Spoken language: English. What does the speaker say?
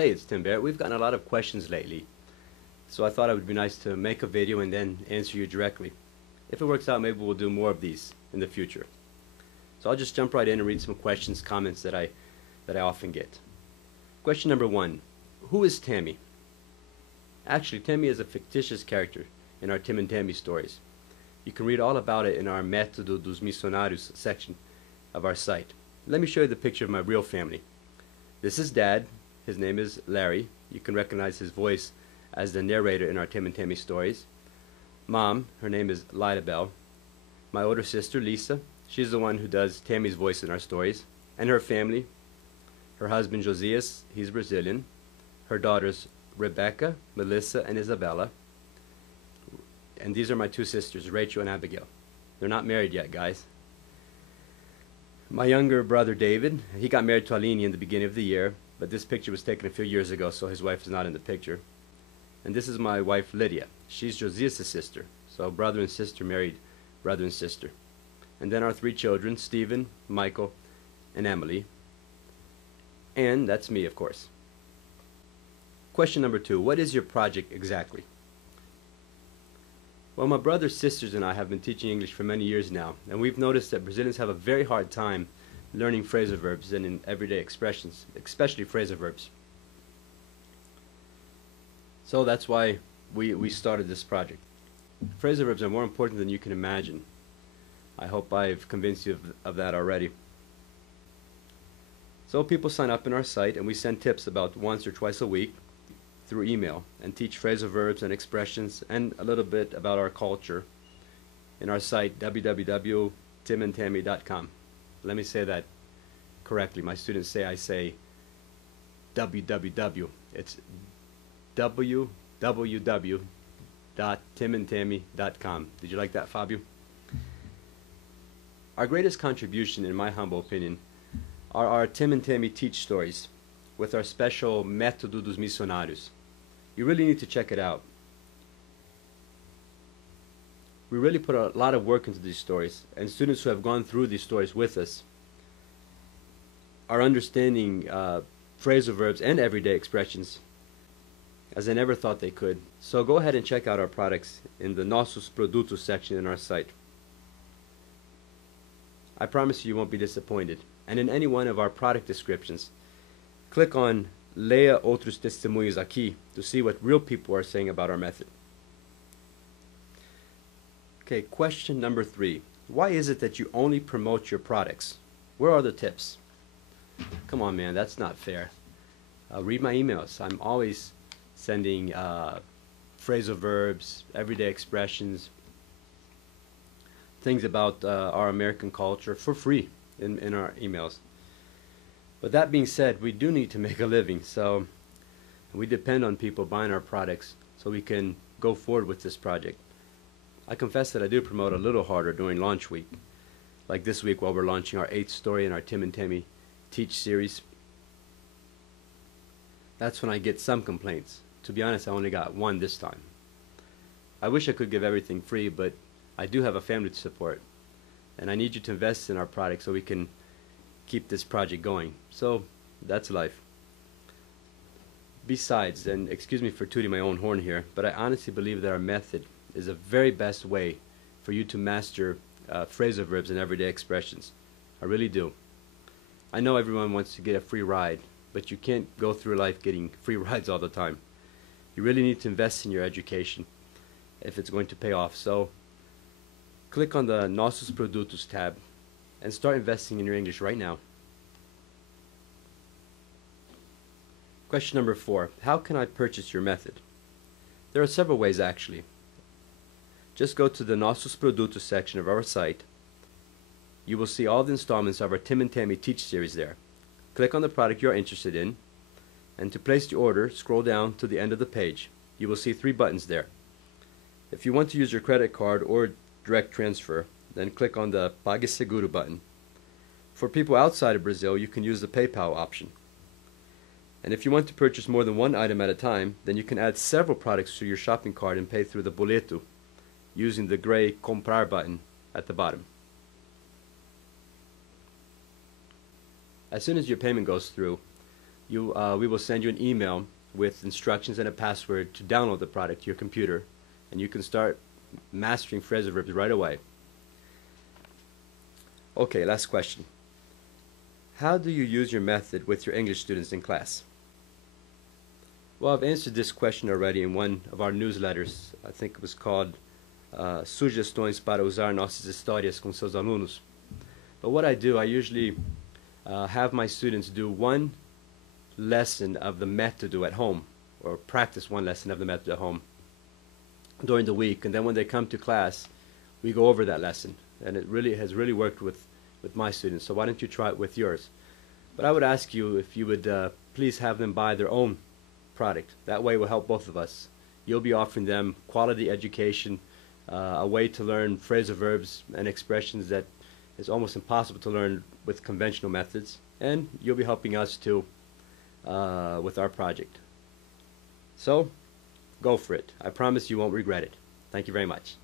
Hey, it's Tim Barrett. We've gotten a lot of questions lately, so I thought it would be nice to make a video and then answer you directly. If it works out, maybe we'll do more of these in the future. So I'll just jump right in and read some questions, comments that I often get. Question number 1. Who is Tammy? Actually, Tammy is a fictitious character in our Tim and Tammy stories. You can read all about it in our Método dos Missionários section of our site. Let me show you the picture of my real family. This is Dad. His name is Larry. You can recognize his voice as the narrator in our Tim and Tammy stories. Mom, her name is Lida Bell. My older sister, Lisa, she's the one who does Tammy's voice in our stories. And her family, her husband Josias, he's Brazilian. Her daughters, Rebecca, Melissa, and Isabella. And these are my two sisters, Rachel and Abigail. They're not married yet, guys. My younger brother David, he got married to Aline in the beginning of the year, but this picture was taken a few years ago, so his wife is not in the picture. And this is my wife Lydia. She's Josias' sister, so brother and sister married brother and sister. And then our three children, Stephen, Michael, and Emily. And that's me, of course. Question number 2. What is your project exactly? Well, my brothers, sisters, and I have been teaching English for many years now, and we've noticed that Brazilians have a very hard time learning phrasal verbs and in everyday expressions, especially phrasal verbs. So that's why we started this project. Phrasal verbs are more important than you can imagine. I hope I've convinced you of that already. So people sign up in our site, and we send tips about once or twice a week through email and teach phrasal verbs and expressions and a little bit about our culture in our site www.timandtammy.com. Let me say that correctly. My students say I say www. It's www.timandtammy.com. Did you like that, Fabio? Our greatest contribution, in my humble opinion, are our Tim and Tammy teach stories with our special Método dos Missionários. You really need to check it out. We really put a lot of work into these stories, and students who have gone through these stories with us are understanding phrasal verbs and everyday expressions as I never thought they could. So go ahead and check out our products in the Nossos Produtos section in our site. I promise you won't be disappointed. And in any one of our product descriptions, click on Leia outros testemunhos aqui to see what real people are saying about our method. Okay, question number 3. Why is it that you only promote your products? Where are the tips? Come on, man, that's not fair. Read my emails. I'm always sending phrasal verbs, everyday expressions, things about our American culture for free in our emails. But that being said, we do need to make a living, so we depend on people buying our products so we can go forward with this project. I confess that I do promote a little harder during launch week, like this week while we're launching our 8th story in our Tim and Tammy Teach series. That's when I get some complaints. To be honest, I only got one this time. I wish I could give everything free, but I do have a family to support, and I need you to invest in our product so we can keep this project going. So that's life. Besides, and excuse me for tooting my own horn here, but I honestly believe that our method is the very best way for you to master phrasal verbs and everyday expressions. I really do. I know everyone wants to get a free ride, but you can't go through life getting free rides all the time. You really need to invest in your education if it's going to pay off. So click on the Nossos Produtos tab and start investing in your English right now. Question number 4. How can I purchase your method? There are several ways actually. Just go to the Nossos Produtos section of our site. You will see all the installments of our Tim and Tammy Teach series there. Click on the product you are interested in, and to place the order, scroll down to the end of the page. You will see 3 buttons there. If you want to use your credit card or direct transfer, then click on the PagSeguro button. For people outside of Brazil, you can use the PayPal option. And if you want to purchase more than one item at a time, then you can add several products to your shopping cart and pay through the boleto using the gray Comprar button at the bottom. As soon as your payment goes through, we will send you an email with instructions and a password to download the product to your computer, and you can start mastering phrasal verbs right away. Okay, last question. How do you use your method with your English students in class? Well, I've answered this question already in one of our newsletters. I think it was called Sugestões para usar nossas histórias com seus alunos. But what I do, I usually have my students do one lesson of the Método at home, or practice one lesson of the Método at home during the week, and then when they come to class, we go over that lesson, and it really has worked with my students. So why don't you try it with yours? But I would ask you if you would please have them buy their own product. That way it will help both of us. You'll be offering them quality education, a way to learn phrasal verbs and expressions that is almost impossible to learn with conventional methods, and you'll be helping us too with our project. So go for it. I promise you won't regret it. Thank you very much.